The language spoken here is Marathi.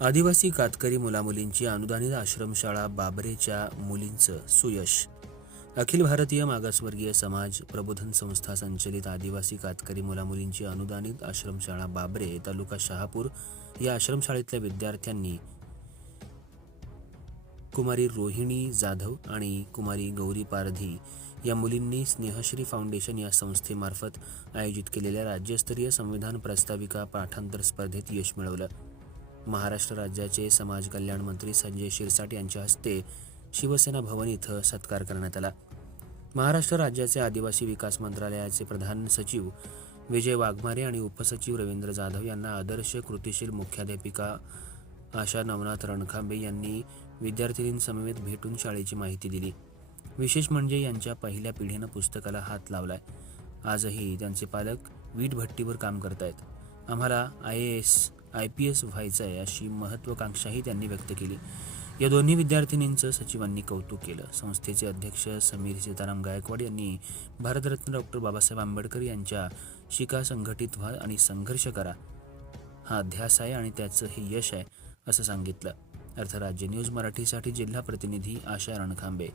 आदिवासी कातकरी मुलामुलींची अनुदानित आश्रमशाळा बाबरेच्या मुलींचं सुयश. अखिल भारतीय मागासवर्गीय समाज प्रबोधन संस्था संचलित आदिवासी कातकरी मुलामुलींची अनुदानित आश्रमशाळा बाबरे तालुका शहापूर या आश्रमशाळेतल्या विद्यार्थ्यांनी कुमारी रोहिणी जाधव आणि कुमारी गौरी पारधी या मुलींनी स्नेहश्री फाउंडेशन या संस्थेमार्फत आयोजित केलेल्या राज्यस्तरीय संविधान प्रस्ताविका पाठांतर स्पर्धेत यश मिळवलं. महाराष्ट्र राज्याचे समाज कल्याण मंत्री संजय शिरसाट यांच्या हस्ते शिवसेना भवन इथं सत्कार करण्यात आला. महाराष्ट्र राज्याचे आदिवासी विकास मंत्रालयाचे प्रधान सचिव विजय वाघमारे आणि उपसचिव रवींद्र जाधव यांना आदर्श कृतीशील मुख्याध्यापिका आशा नवनाथ रणखांबे यांनी विद्यार्थिनींसमवेत भेटून शाळेची माहिती दिली. विशेष म्हणजे यांच्या पहिल्या पिढीनं पुस्तकाला हात लावलाय. आजही त्यांचे पालक वीट भट्टीवर काम करतायत. आम्हाला I A S I P S व्हायचं आहे अशी महत्त्वाकांक्षाही त्यांनी व्यक्त केली. या दोन्ही विद्यार्थिनींचं सचिवांनी कौतुक केलं. संस्थेचे अध्यक्ष समीर सीताराम गायकवाड यांनी भारतरत्न डॉक्टर बाबासाहेब आंबेडकर यांच्या शिका संघटित व्हा आणि संघर्ष करा. हा अध्यास आहे आणि त्याचं हे यश आहे असं सांगितलं. अर्थराज्य न्यूज मराठीसाठी जिल्हा प्रतिनिधी आशा रणखांबे.